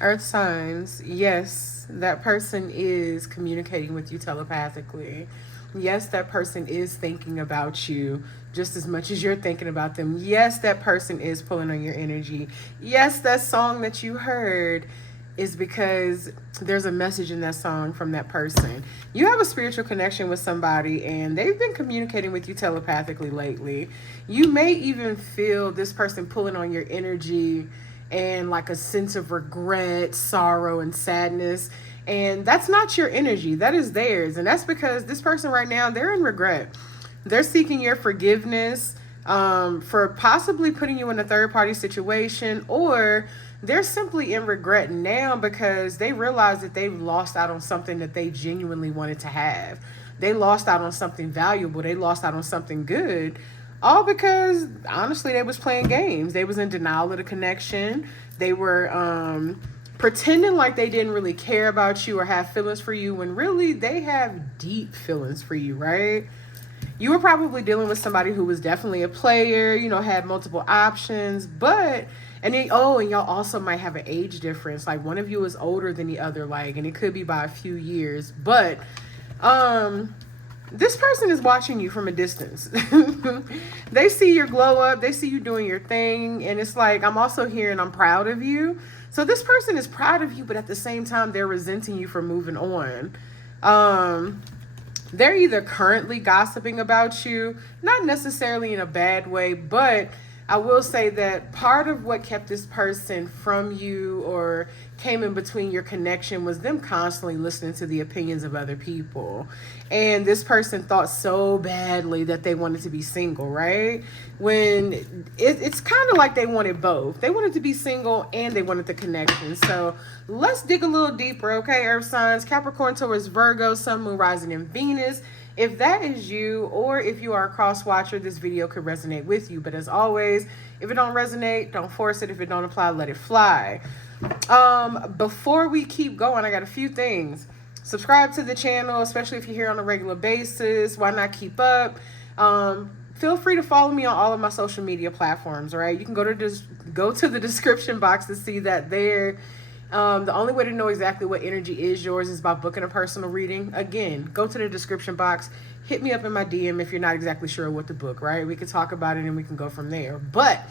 Earth signs, yes, that person is communicating with you telepathically. Yes, that person is thinking about you just as much as you're thinking about them. Yes, that person is pulling on your energy. Yes, that song that you heard is because there's a message in that song from that person. You have a spiritual connection with somebody and they've been communicating with you telepathically lately. You may even feel this person pulling on your energy and like a sense of regret, sorrow, and sadness. And that's not your energy, that is theirs. And that's because this person right now, they're in regret. They're seeking your forgiveness for possibly putting you in a third party situation, or they're simply in regret now because they realize that they've lost out on something that they genuinely wanted to have. They lost out on something valuable. They lost out on something good, all because honestly they was playing games. They was in denial of the connection. They were pretending like they didn't really care about you or have feelings for you when really they have deep feelings for you, right? You were probably dealing with somebody who was definitely a player, you know, had multiple options, but and then, oh, and y'all also might have an age difference. Like one of you is older than the other, like, and it could be by a few years. But um this person is watching you from a distance. They see your glow up, they see you doing your thing, and it's like, I'm also here and I'm proud of you. So this person is proud of you, but at the same time, they're resenting you for moving on. Um, they're either currently gossiping about you, not necessarily in a bad way, but I will say that part of what kept this person from you or came in between your connection was them constantly listening to the opinions of other people. And this person thought so badly that they wanted to be single, right? When it's kind of like they wanted both. They wanted to be single and they wanted the connection. So let's dig a little deeper, okay, Earth signs? Capricorn, Taurus, Virgo, Sun, Moon, Rising, and Venus. If that is you, or if you are a cross watcher, this video could resonate with you. But as always, if it don't resonate, don't force it. If it don't apply, let it fly. Before we keep going, I got a few things. Subscribe to the channel, especially if you're here on a regular basis. Why not keep up? Feel free to follow me on all of my social media platforms. All right, you can go to the description box to see that there. The only way to know exactly what energy is yours is by booking a personal reading. Again, go to the description box. Hit me up in my DM if you're not exactly sure what to book, right? We can talk about it and we can go from there. But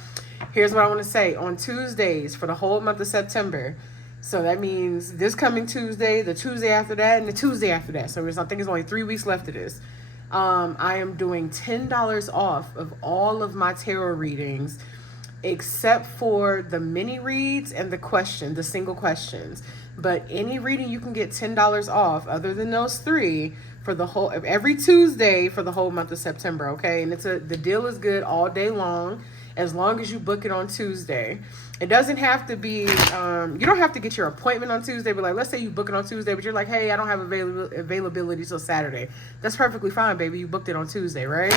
here's what I want to say. On Tuesdays for the whole month of September, so that means this coming Tuesday, the Tuesday after that, and the Tuesday after that. So I think it's only 3 weeks left of this. I am doing $10 off of all of my tarot readings except for the mini reads and the single questions. But any reading you can get $10 off other than those three for the whole every Tuesday for the whole month of September, okay? And the deal is good all day long as long as you book it on Tuesday. It doesn't have to be you don't have to get your appointment on Tuesday, but like let's say you book it on Tuesday, but you're like, hey, I don't have availability till Saturday. That's perfectly fine, baby. You booked it on Tuesday, right?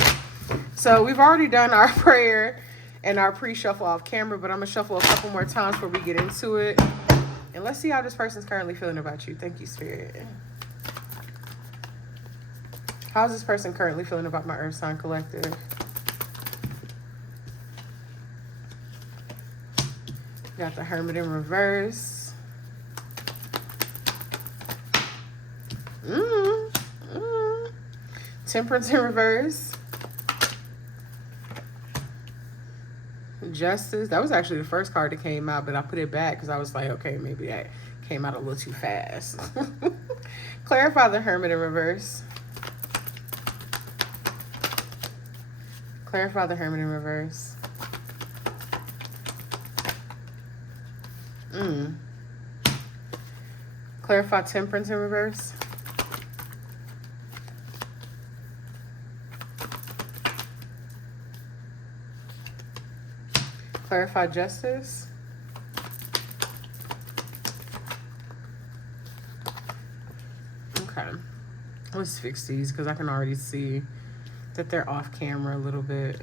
So we've already done our prayer and our pre-shuffle off camera, but I'm gonna shuffle a couple more times before we get into it. And let's see how this person's currently feeling about you. Thank you, Spirit. How's this person currently feeling about my Earth Sign Collective? Got the Hermit in reverse. Temperance in reverse. Justice. That was actually the first card that came out, but I put it back because I was like, okay, maybe that came out a little too fast. Clarify the Hermit in reverse. Clarify the Hermit in reverse. Clarify Temperance in reverse. Clarify Justice. Okay. Let's fix these because I can already see that they're off camera a little bit.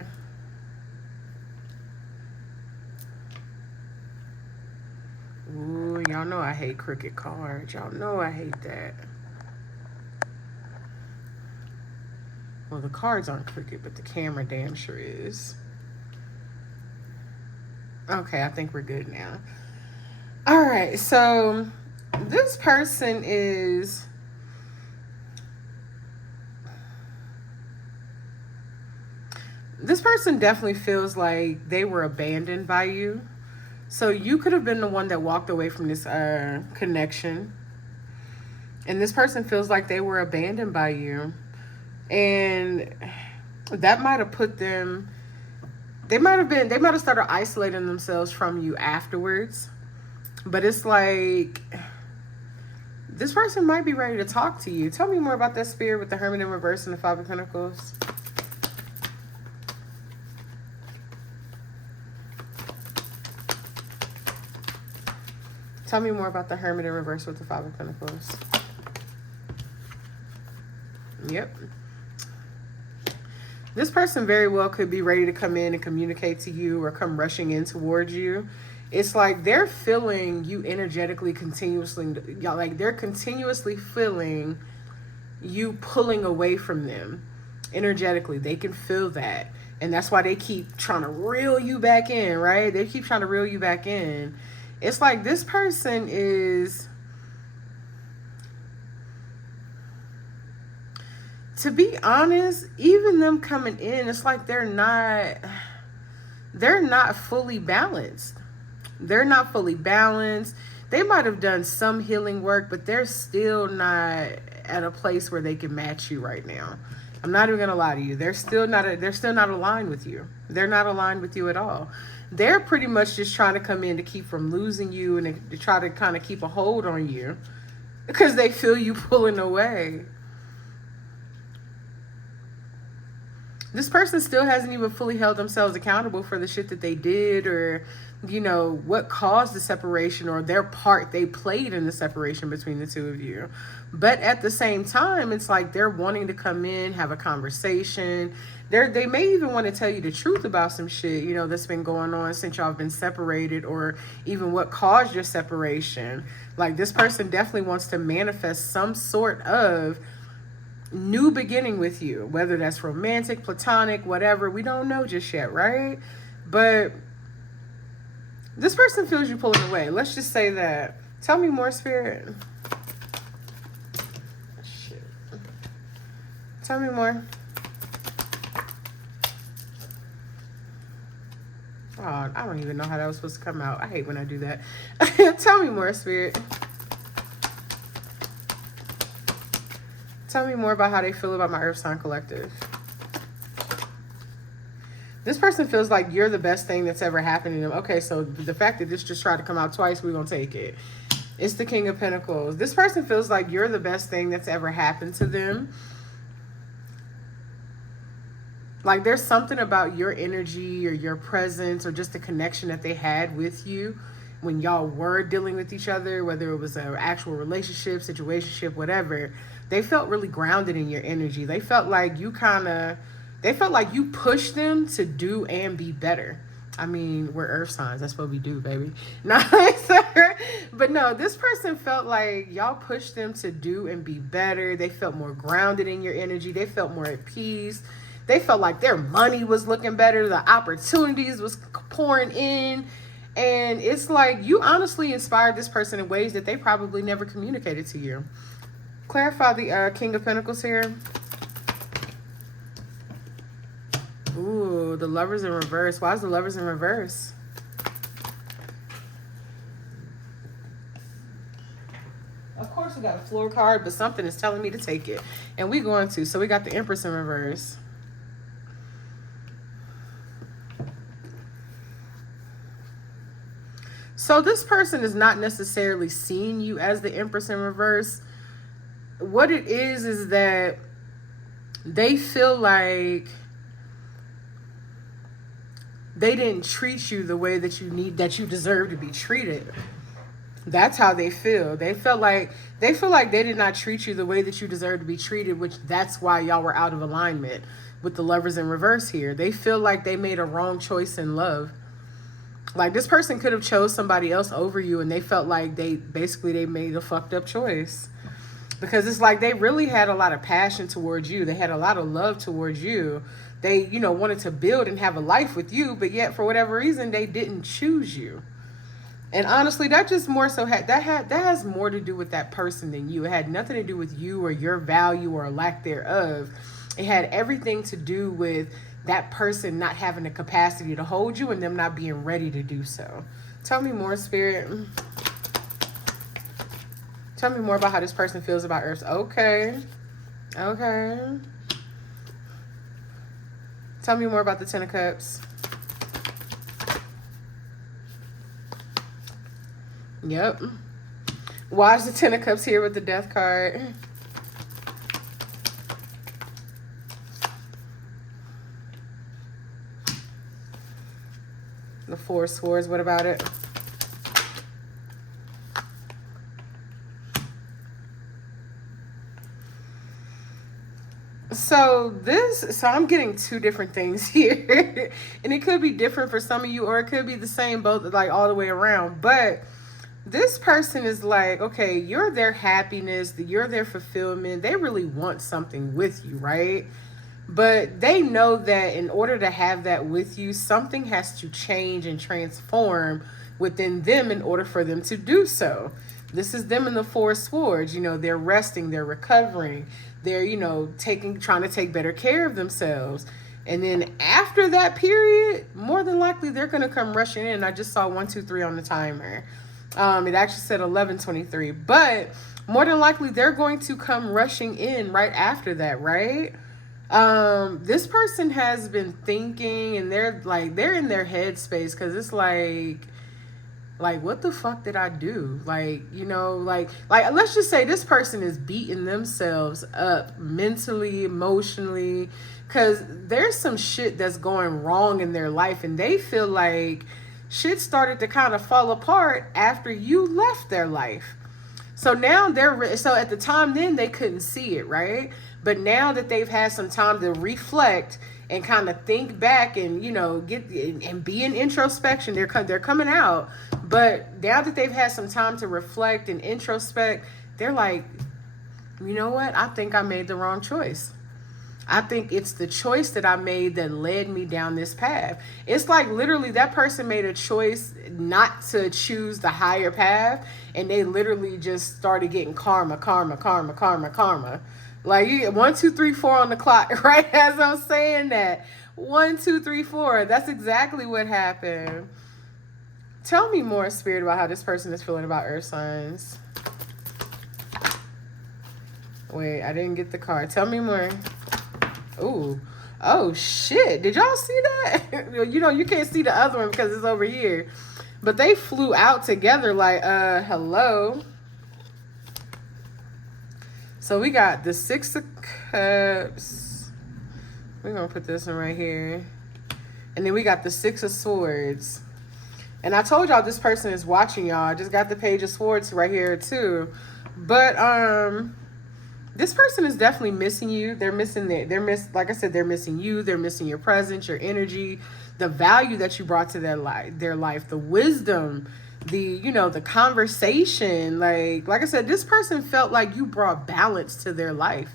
Ooh, y'all know I hate crooked cards. Y'all know I hate that. Well, the cards aren't crooked, but the camera damn sure is. Okay, I think we're good now. All right, so this person is... This person definitely feels like they were abandoned by you. So you could have been the one that walked away from this connection. And this person feels like they were abandoned by you. And that might have put them... They might have started isolating themselves from you afterwards. But it's like... This person might be ready to talk to you. Tell me more about that spirit with the Hermit in reverse and the Five of Pentacles. Tell me more about the Hermit in reverse with the Five of Pentacles. Yep. This person very well could be ready to come in and communicate to you or come rushing in towards you. It's like they're feeling you energetically continuously. Like they're continuously feeling you pulling away from them energetically. They can feel that. And that's why they keep trying to reel you back in, right? They keep trying to reel you back in. It's like this person is... To be honest, even them coming in, it's like they're not fully balanced. They're not fully balanced. They might have done some healing work, but they're still not at a place where they can match you right now. I'm not even gonna lie to you. They're still not aligned with you. They're not aligned with you at all. They're pretty much just trying to come in to keep from losing you and to try to kind of keep a hold on you because they feel you pulling away. This person still hasn't even fully held themselves accountable for the shit that they did, or, you know, what caused the separation or their part they played in the separation between the two of you. But at the same time, it's like they're wanting to come in, have a conversation. They may even want to tell you the truth about some shit, you know, that's been going on since y'all have been separated, or even what caused your separation. Like, this person definitely wants to manifest some sort of new beginning with you, whether that's romantic, platonic, whatever. We don't know just yet, right? But this person feels you pulling away. Let's just say that. Tell me more, Spirit. Shit. Tell me more. Oh, I don't even know how that was supposed to come out. I hate when I do that. Tell me more, Spirit. Tell me more about how they feel about my Earth Sign Collective. This person feels like you're the best thing that's ever happened to them. Okay, so the fact that this just tried to come out twice, we're going to take it. It's the King of Pentacles. This person feels like you're the best thing that's ever happened to them. Like there's something about your energy or your presence or just the connection that they had with you when y'all were dealing with each other, whether it was an actual relationship, situationship, whatever. They felt really grounded in your energy. They felt like you pushed them to do and be better. I mean, we're earth signs. That's what we do, baby. No, but no, this person felt like y'all pushed them to do and be better. They felt more grounded in your energy. They felt more at peace. They felt like their money was looking better. The opportunities was pouring in. And it's like you honestly inspired this person in ways that they probably never communicated to you. Clarify the King of Pentacles here. Ooh, the Lovers in reverse. Why is the Lovers in reverse? Of course we got a floor card, but something is telling me to take it. And we're going to. So we got the Empress in reverse. So this person is not necessarily seeing you as the Empress in reverse. What it is that they feel like they didn't treat you the way that you deserve to be treated. That's how they feel. They feel like they did not treat you the way that you deserve to be treated, which that's why y'all were out of alignment with the Lovers in reverse here. They feel like they made a wrong choice in love. Like this person could have chose somebody else over you, and they felt like they made a fucked up choice. Because it's like they really had a lot of passion towards you. They had a lot of love towards you. They, wanted to build and have a life with you, but yet for whatever reason, they didn't choose you. And honestly, that just more so that has more to do with that person than you. It had nothing to do with you or your value or lack thereof. It had everything to do with that person not having the capacity to hold you and them not being ready to do so. Tell me more, Spirit. Tell me more about how this person feels about Earth. Okay. Okay. Tell me more about the Ten of Cups. Yep. Why is the Ten of Cups here with the Death card? The Four of Swords, what about it? So I'm getting two different things here. And it could be different for some of you, or it could be the same, both like all the way around. But this person is like, okay, you're their happiness, you're their fulfillment. They really want something with you, right? But they know that in order to have that with you, something has to change and transform within them in order for them to do so. This is them in the Four of Swords. You know, they're resting, they're recovering, they're, you know, trying to take better care of themselves. And then after that period, more than likely they're going to come rushing in. I just saw 1, 2, 3 on the timer. It actually said 11:23, but more than likely they're going to come rushing in right after that, right? This person has been thinking, and they're in their headspace, because it's like, what the fuck did I do? Like, you know, like let's just say this person is beating themselves up mentally, emotionally, because there's some shit that's going wrong in their life, and they feel like shit started to kind of fall apart after you left their life. So now so at the time then they couldn't see it, right? But now that they've had some time to reflect and kind of think back and, you know, get and be in introspection, they're coming out. But now that they've had some time to reflect and introspect, they're like, you know what? I think I made the wrong choice. I think it's the choice that I made that led me down this path. It's like literally that person made a choice not to choose the higher path, and they literally just started getting karma. Like, you get 1, 2, 3, 4 on the clock, right? As I'm saying that. 1, 2, 3, 4. That's exactly what happened. Tell me more, Spirit, about how this person is feeling about Earth signs. Wait, I didn't get the card. Tell me more. Ooh. Oh, shit. Did y'all see that? You know, you can't see the other one because it's over here. But they flew out together like, hello. So we got the Six of Cups. We're going to put this one right here. And then we got the Six of Swords. And I told y'all this person is watching y'all. I just got the Page of Swords right here too. But this person is definitely missing you. They're missing like I said, they're missing you. They're missing your presence, your energy, the value that you brought to their life, the wisdom, the conversation. Like I said, this person felt like you brought balance to their life.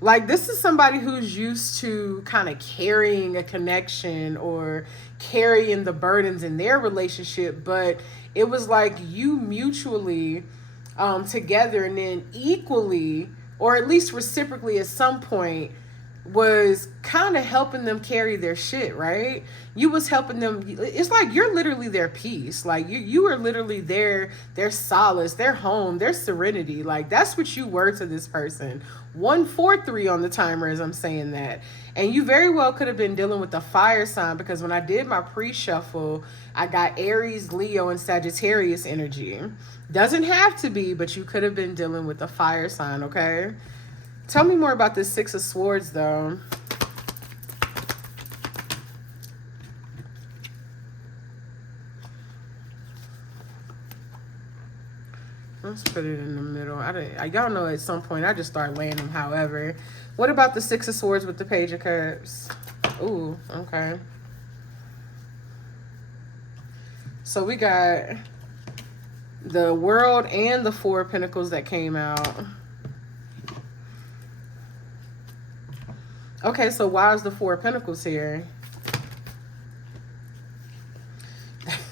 Like, this is somebody who's used to kind of carrying a connection or carrying the burdens in their relationship, but it was like you mutually together, and then equally, or at least reciprocally at some point, was kind of helping them carry their shit, right? You was helping them. It's like you're literally their peace. Like you are literally their solace, their home, their serenity. Like, that's what you were to this person. 143 on the timer as I'm saying that. And you very well could have been dealing with a fire sign, because when I did my pre-shuffle, I got Aries, Leo, and Sagittarius energy. Doesn't have to be, but you could have been dealing with a fire sign, okay? Tell me more about this Six of Swords, though. Let's put it in the middle. Y'all know at some point I just start laying them however. What about the Six of Swords with the Page of Cups? Ooh, okay. So we got the World and the Four of Pentacles that came out. Okay, so why is the Four of Pentacles here?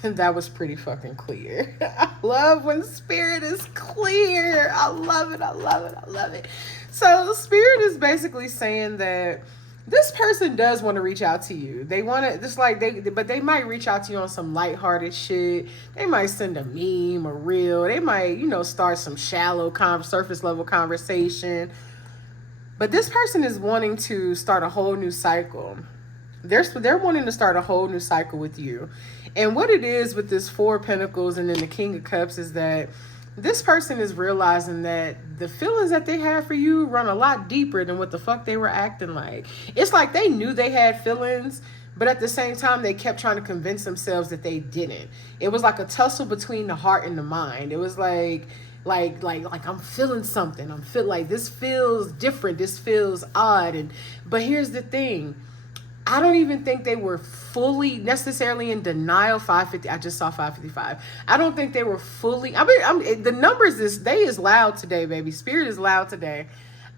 That was pretty fucking clear. I love when spirit is clear. I love it. I love it. I love it. So spirit is basically saying that this person does want to reach out to you. They want to, just like but they might reach out to you on some lighthearted shit. They might send a meme or reel. They might, start some shallow, surface level conversation. But this person is wanting to start a whole new cycle. They're wanting to start a whole new cycle with you. And what it is with this Four of Pentacles and then the King of Cups is that this person is realizing that the feelings that they have for you run a lot deeper than what the fuck they were acting like. It's like they knew they had feelings, but at the same time, they kept trying to convince themselves that they didn't. It was like a tussle between the heart and the mind. It was like I'm feeling something. I'm feel like this feels different. This feels odd. But here's the thing. I don't even think they were fully necessarily in denial. 550. I just saw 555. I don't think they were fully. The numbers this day is loud today, baby. Spirit is loud today.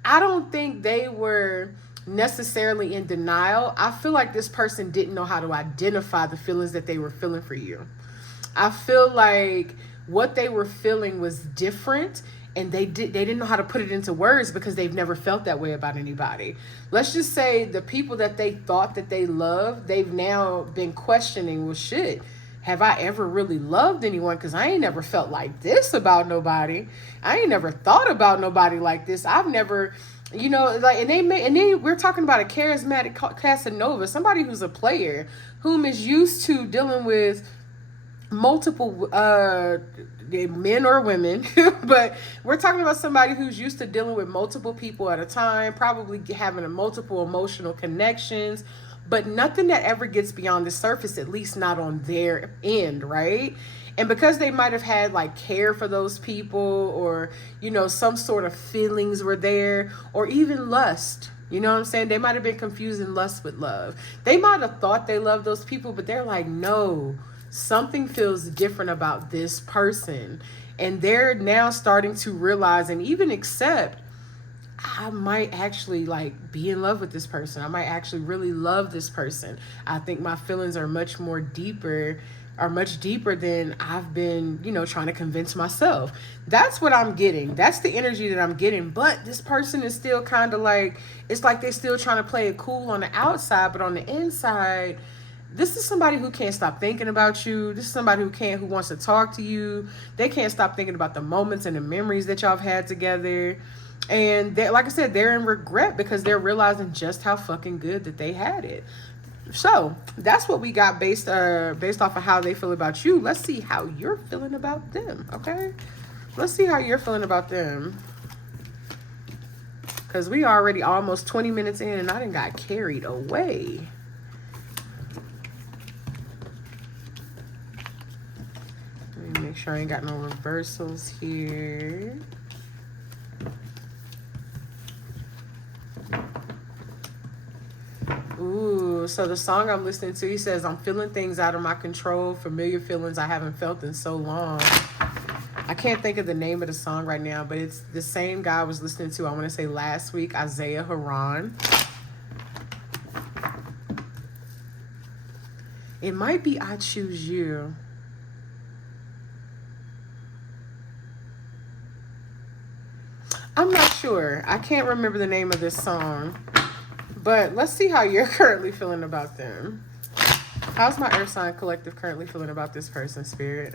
I don't think they were necessarily in denial. I feel like this person didn't know how to identify the feelings that they were feeling for you. I feel like what they were feeling was different. And they didn't know how to put it into words because they've never felt that way about anybody. Let's just say the people that they thought that they loved, they've now been questioning, well, shit, have I ever really loved anyone? Because I ain't never felt like this about nobody. I ain't never thought about nobody like this. I've never, and then we're talking about a charismatic Casanova, somebody who's a player, whom is used to dealing with multiple men or women, but we're talking about somebody who's used to dealing with multiple people at a time, probably having a multiple emotional connections, but nothing that ever gets beyond the surface, at least not on their end, right? And because they might have had like care for those people, or some sort of feelings were there, or even lust. You know what I'm saying? They might have been confusing lust with love. They might have thought they loved those people, but they're like, no, something feels different about this person. And they're now starting to realize and even accept, I might actually like be in love with this person. I might actually really love this person. I think my feelings are much deeper than I've been, trying to convince myself. That's what I'm getting. That's the energy that I'm getting. But this person is still kind of like, it's like they're still trying to play it cool on the outside, but on the inside, this is somebody who can't stop thinking about you. This is somebody who wants to talk to you. They can't stop thinking about the moments and the memories that y'all have had together. And like I said, they're in regret because they're realizing just how fucking good that they had it. So that's what we got based off of how they feel about you. Let's see how you're feeling about them, okay? Let's see how you're feeling about them. Because we already almost 20 minutes in and I done got carried away. Make sure I ain't got no reversals here. Ooh, so the song I'm listening to, he says, I'm feeling things out of my control, familiar feelings I haven't felt in so long. I can't think of the name of the song right now, but it's the same guy I was listening to, I want to say last week, Isaiah Haran. It might be I Choose You. I'm not sure. I can't remember the name of this song. But let's see how you're currently feeling about them. How's my Earth Sign Collective currently feeling about this person, Spirit?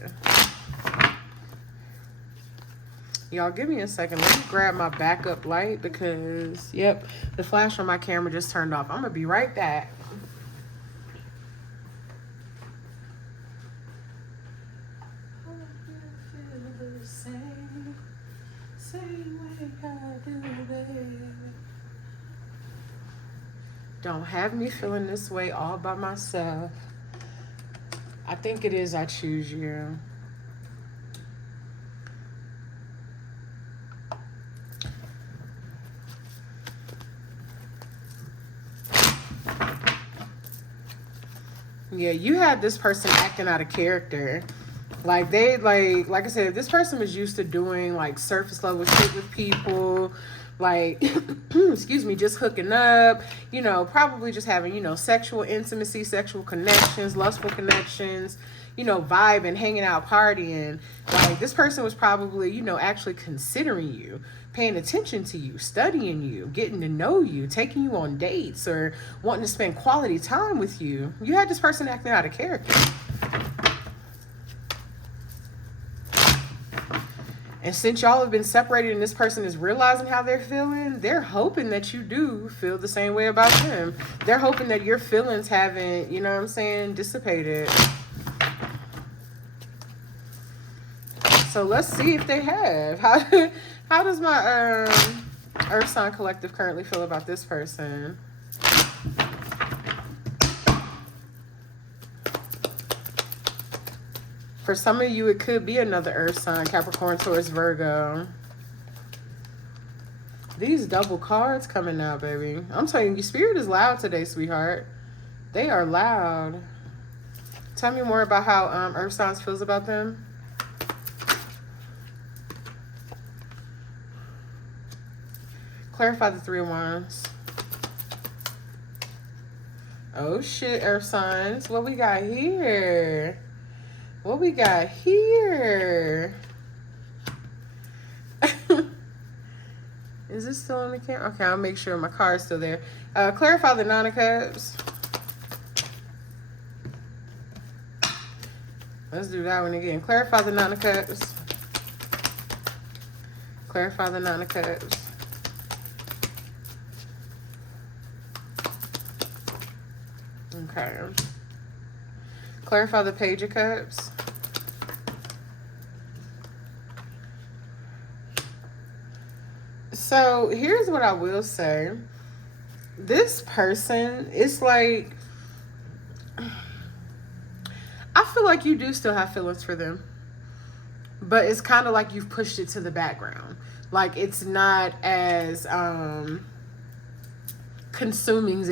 Y'all, give me a second. Let me grab my backup light because, yep, the flash on my camera just turned off. I'm going to be right back. Don't have me feeling this way all by myself. I think it is I Choose You. Yeah, you had this person acting out of character. Like like I said, this person was used to doing like surface level shit with people. Like, excuse me, just hooking up, probably just having, sexual intimacy, sexual connections, lustful connections, vibing, hanging out, partying. Like, this person was probably, actually considering you, paying attention to you, studying you, getting to know you, taking you on dates, or wanting to spend quality time with you. You had this person acting out of character. And since y'all have been separated and this person is realizing how they're feeling, they're hoping that you do feel the same way about them. They're hoping that your feelings haven't, dissipated. So let's see if they have. How does my Earth Sign Collective currently feel about this person? For some of you, it could be another Earth sign, Capricorn, Taurus, Virgo. These double cards coming out, baby. I'm telling you, Spirit is loud today, sweetheart. They are loud. Tell me more about how Earth signs feels about them. Clarify the Three of Wands. Oh, shit, Earth signs. What we got here? What we got here? Is this still on the camera? Okay, I'll make sure my card is still there. Clarify the Nine of Cups. Let's do that one again. Clarify the Nine of Cups. Clarify the Nine of Cups. Okay. Clarify the Page of Cups. So here's what I will say. This person, it's like, I feel like you do still have feelings for them, but it's kind of like you've pushed it to the background. Like, it's not as consuming.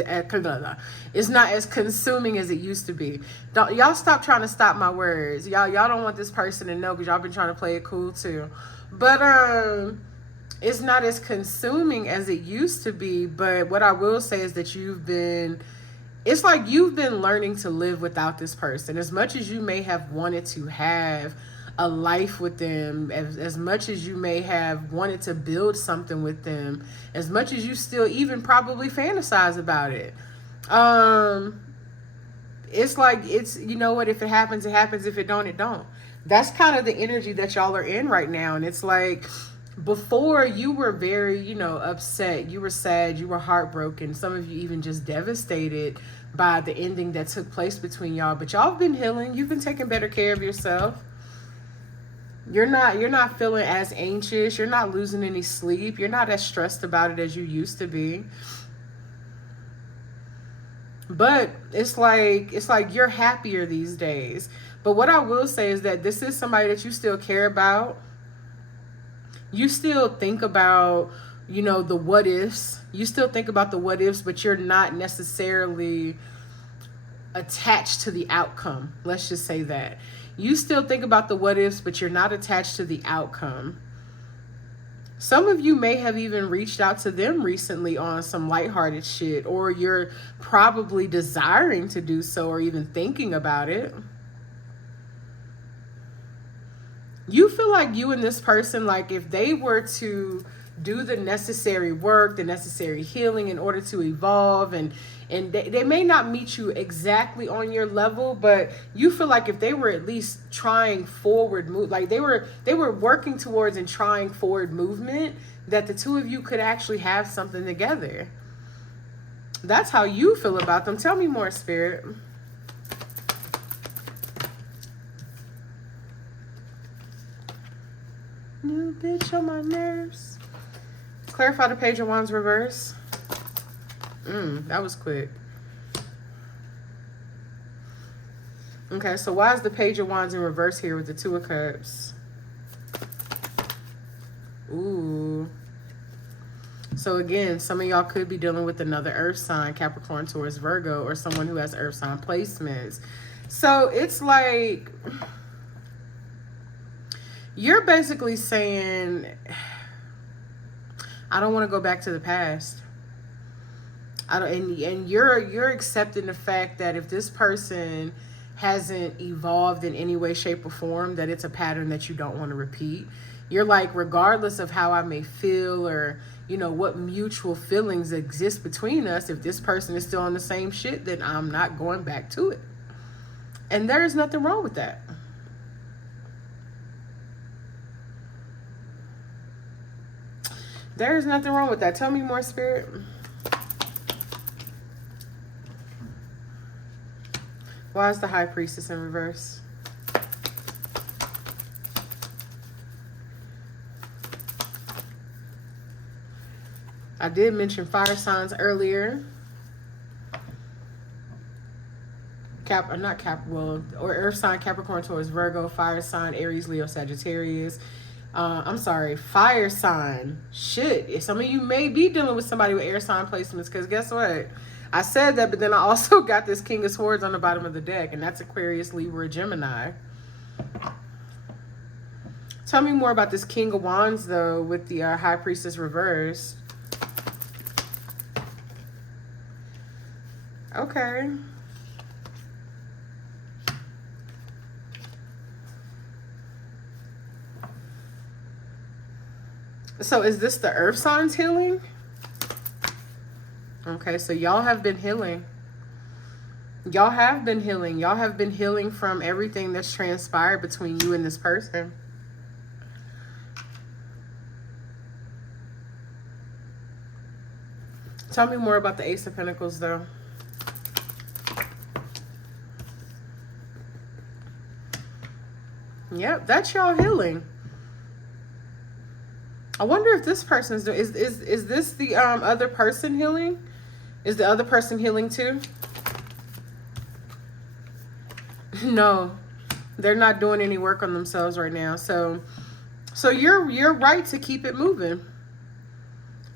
It's not as consuming as it used to be. Y'all stop trying to stop my words. Y'all don't want this person to know, because y'all been trying to play it cool too. But it's not as consuming as it used to be. But what I will say is that it's like you've been learning to live without this person. As much as you may have wanted to have a life with them, as much as you may have wanted to build something with them, as much as you still even probably fantasize about it, it's like, you know what, if it happens, it happens. If it don't, it don't. That's kind of the energy that y'all are in right now. And it's like, before, you were very, upset, you were sad, you were heartbroken, some of you even just devastated by the ending that took place between y'all. But y'all have been healing. You've been taking better care of yourself. You're not feeling as anxious. You're not losing any sleep. You're not as stressed about it as you used to be. But it's like you're happier these days. But what I will say is that this is somebody that you still care about. You still think about, the what ifs. You still think about the what ifs, but you're not necessarily attached to the outcome. Let's just say that. You still think about the what ifs, but you're not attached to the outcome. Some of you may have even reached out to them recently on some lighthearted shit, or you're probably desiring to do so, or even thinking about it. You feel like you and this person, like, if they were to do the necessary work, the necessary healing in order to evolve, and they may not meet you exactly on your level, but you feel like if they were at least trying forward move, like they were working towards and trying forward movement, that the two of you could actually have something together. That's how you feel about them. Tell me more, Spirit. New bitch on my nerves. Clarify the Page of Wands reverse. That was quick. Okay, so why is the Page of Wands in reverse here with the Two of Cups? Ooh. So again, some of y'all could be dealing with another Earth sign, Capricorn, Taurus, Virgo, or someone who has Earth sign placements. So it's like, you're basically saying, I don't want to go back to the past. And you're accepting the fact that if this person hasn't evolved in any way, shape, or form, that it's a pattern that you don't want to repeat. You're like, regardless of how I may feel, or, you know, what mutual feelings exist between us, if this person is still on the same shit, then I'm not going back to it. And there is nothing wrong with that. There is nothing wrong with that. Tell me more, Spirit. Why is the High Priestess in reverse? I did mention fire signs earlier. Or earth sign, Capricorn, Taurus, Virgo, fire sign, Aries, Leo, Sagittarius. I'm sorry, fire sign. Shit, if some of you may be dealing with somebody with air sign placements, because guess what? I said that, but then I also got this King of Swords on the bottom of the deck, and that's Aquarius, Libra, Gemini. Tell me more about this King of Wands, though, with the High Priestess reversed. Okay. So is this the earth signs healing? Okay, so y'all have been healing. Y'all have been healing. Y'all have been healing from everything that's transpired between you and this person. Tell me more about the Ace of Pentacles, though. Yep, that's y'all healing. I wonder if this person's doing, is this the other person healing? Is the other person healing too? No, they're not doing any work on themselves right now. So you're right to keep it moving.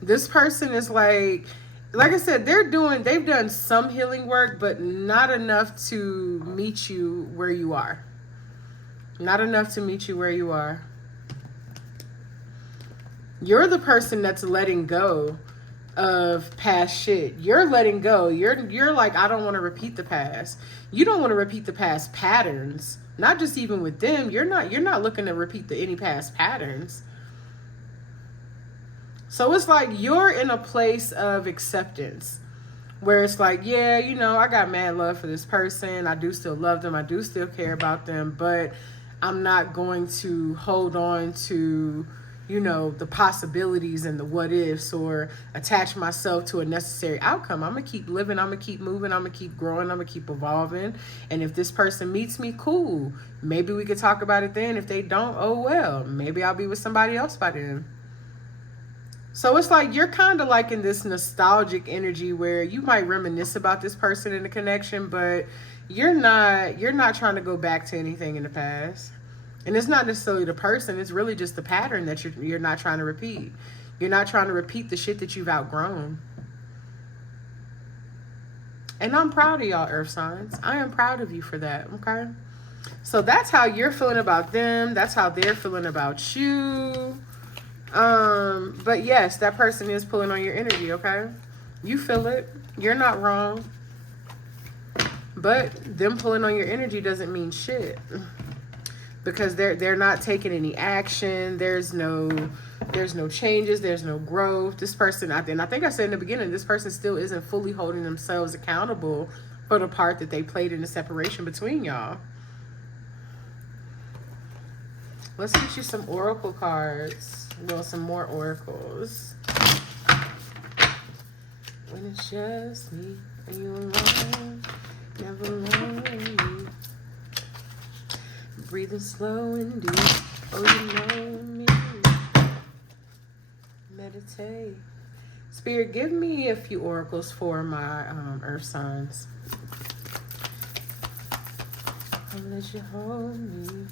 This person is like I said, they've done some healing work, but not enough to meet you where you are. Not enough to meet you where you are. You're the person that's letting go of past shit. You're letting go. You're like, I don't want to repeat the past. You don't want to repeat the past patterns. Not just even with them. You're not looking to repeat any past patterns. So it's like you're in a place of acceptance where it's like, yeah, you know, I got mad love for this person. I do still love them. I do still care about them, but I'm not going to hold on to, you know, the possibilities and the what ifs, or attach myself to a necessary outcome. I'm going to keep living. I'm going to keep moving. I'm going to keep growing. I'm going to keep evolving. And if this person meets me, cool. Maybe we could talk about it then. If they don't, oh well. Maybe I'll be with somebody else by then. So it's like you're kind of like in this nostalgic energy where you might reminisce about this person in the connection, but you're not trying to go back to anything in the past. And it's not necessarily the person, it's really just the pattern that you're not trying to repeat. You're not trying to repeat the shit that you've outgrown. And I'm proud of y'all, earth signs. I am proud of you for that, okay? So that's how you're feeling about them. That's how they're feeling about you. But yes, that person is pulling on your energy, okay? You feel it. You're not wrong. But them pulling on your energy doesn't mean shit. Because they're not taking any action. There's no changes. There's no growth. This person, and I think I said in the beginning, this person still isn't fully holding themselves accountable for the part that they played in the separation between y'all. Let's get you some oracle cards. Well, some more oracles. When it's just me and you alone, never lonely. Breathing slow and deep. Oh, you know me. Meditate. Spirit, give me a few oracles for my earth signs. I'm gonna let you hold me.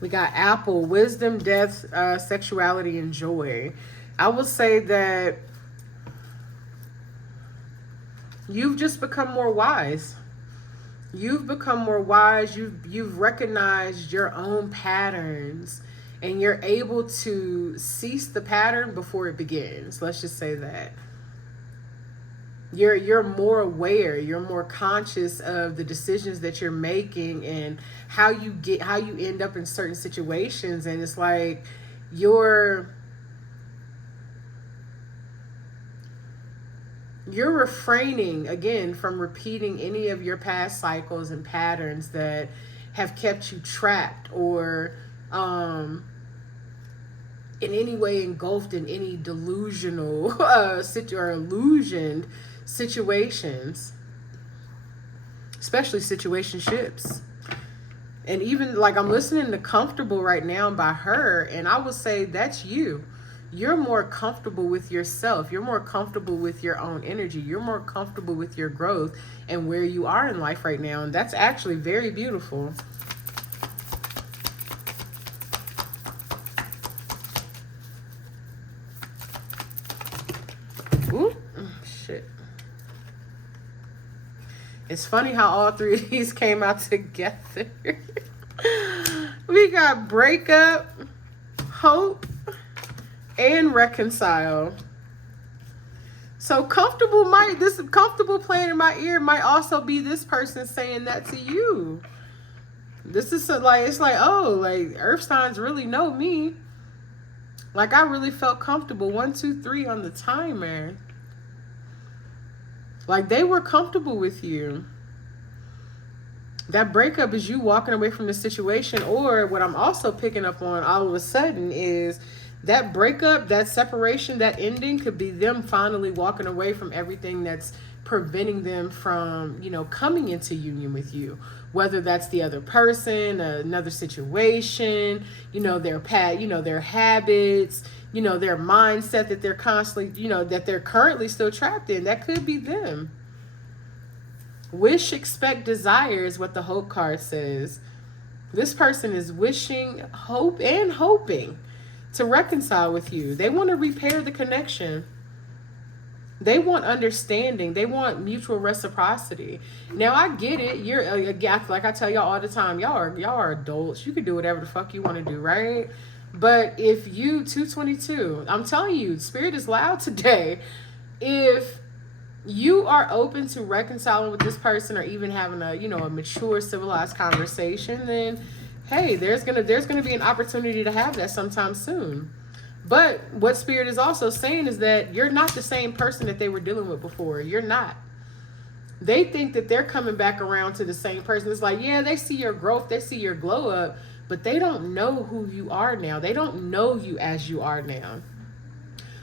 We got Apple, wisdom, death, sexuality, and joy. I will say that you've just become more wise. You've become more wise. You've recognized your own patterns and you're able to cease the pattern before it begins. Let's just say that. You're more aware, you're more conscious of the decisions that you're making and how you end up in certain situations. And it's like you're refraining again from repeating any of your past cycles and patterns that have kept you trapped or in any way engulfed in any delusional or illusioned situations, especially situationships. And even like I'm listening to Comfortable right now by her, and I would say that's you. You're more comfortable with yourself. You're more comfortable with your own energy. You're more comfortable with your growth and where you are in life right now. And that's actually very beautiful. Ooh, shit. It's funny how all three of these came out together. We got breakup, hope, and reconcile. So this comfortable playing in my ear might also be this person saying that to you. This is like, it's like, oh, like earth signs really know me. Like I really felt comfortable. 1, 2, 3 on the timer. Like they were comfortable with you. That breakup is you walking away from the situation. Or what I'm also picking up on all of a sudden is that breakup, that separation, that ending could be them finally walking away from everything that's preventing them from, coming into union with you. Whether that's the other person, another situation, their their habits, their mindset that they're constantly, that they're currently still trapped in. That could be them. Wish, expect, desire is what the hope card says. This person is wishing, hope, and hoping to reconcile with you. They want to repair the connection. They want understanding. They want mutual reciprocity. Now, I get it. You're like I tell y'all all the time, y'all are adults. You can do whatever the fuck you want to do, right? But if you, 222, I'm telling you, spirit is loud today. If you are open to reconciling with this person or even having a mature, civilized conversation, then hey, there's gonna be an opportunity to have that sometime soon. But what spirit is also saying is that you're not the same person that they were dealing with before. You're not. They think that they're coming back around to the same person. It's like, yeah, they see your growth, they see your glow up, but they don't know who you are now. They don't know you as you are now.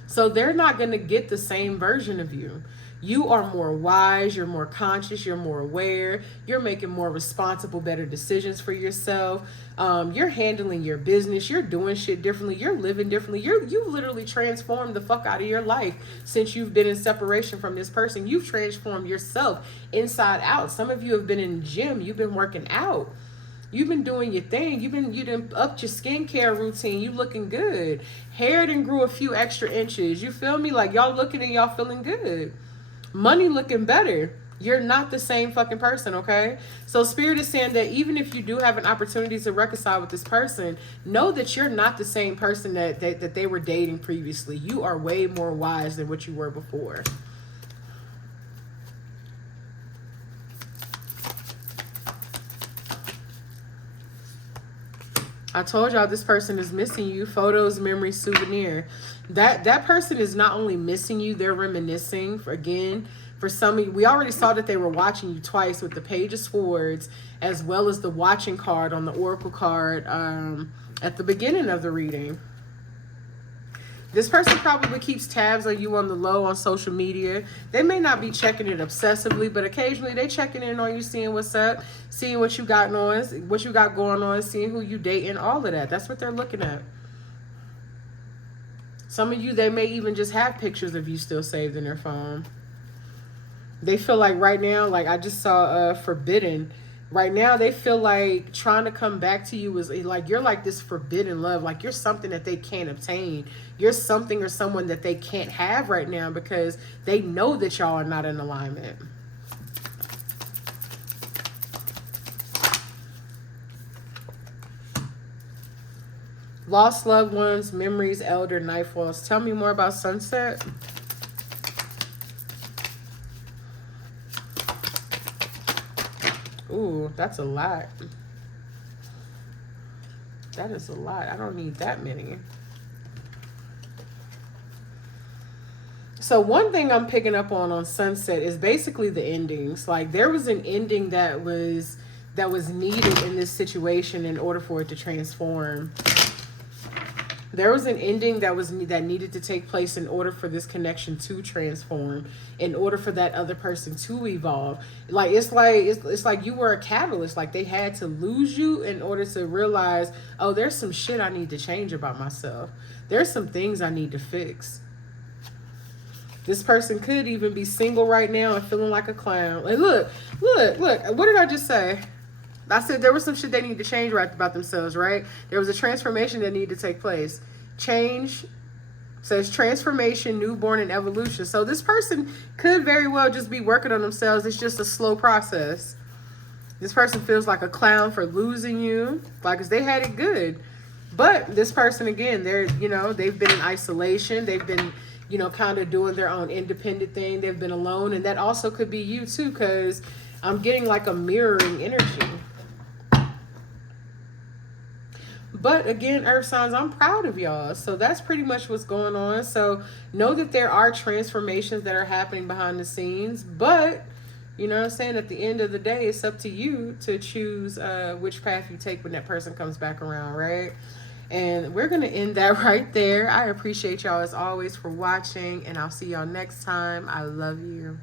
So they're not going to get the same version of you. You are more wise, you're more conscious, you're more aware, you're making more responsible, better decisions for yourself. You're handling your business, you're doing shit differently, you're living differently. You've literally transformed the fuck out of your life since you've been in separation from this person. You've transformed yourself inside out. Some of you have been in the gym, you've been working out. You've been doing your thing. You done upped your skincare routine. You looking good. Hair done grew a few extra inches. You feel me? Like y'all looking and y'all feeling good. Money looking better. You're not the same fucking person, okay? So spirit is saying that even if you do have an opportunity to reconcile with this person, know that you're not the same person that they were dating previously. You are way more wise than what you were before. I told y'all this person is missing you. Photos, memories, souvenir. That person is not only missing you, they're reminiscing. For some of you, we already saw that they were watching you twice with the Page of Swords, as well as the watching card on the Oracle card at the beginning of the reading. This person probably keeps tabs on you on the low on social media. They may not be checking it obsessively, but occasionally they checking in on you, seeing what's up, seeing what you got going on, seeing who you dating, all of that. That's what they're looking at. Some of you, they may even just have pictures of you still saved in their phone. They feel like right now, like I just saw Forbidden. Right now, they feel like trying to come back to you is like you're like this forbidden love. Like you're something that they can't obtain. You're something or someone that they can't have right now because they know that y'all are not in alignment. Lost loved ones, memories, elder, night falls. Tell me more about sunset. Ooh, that's a lot. That is a lot. I don't need that many. So one thing I'm picking up on sunset is basically the endings. Like there was an ending that was needed in this situation in order for it to transform. There was an ending that needed to take place in order for this connection to transform, in order for that other person to evolve. Like it's like you were a catalyst. Like they had to lose you in order to realize, oh, there's some shit I need to change about myself. There's some things I need to fix. This person could even be single right now and feeling like a clown. Like look. What did I just say? I said there was some shit they need to change right about themselves, right? There was a transformation that needed to take place. Change says transformation, newborn, and evolution. So this person could very well just be working on themselves. It's just a slow process. This person feels like a clown for losing you, like 'cause they had it good. But this person, again, they've been in isolation. They've been, kind of doing their own independent thing. They've been alone. And that also could be you too, because I'm getting like a mirroring energy. But again, earth signs, I'm proud of y'all. So that's pretty much what's going on. So know that there are transformations that are happening behind the scenes. But, you know what I'm saying? At the end of the day, it's up to you to choose which path you take when that person comes back around, right? And we're going to end that right there. I appreciate y'all as always for watching. And I'll see y'all next time. I love you.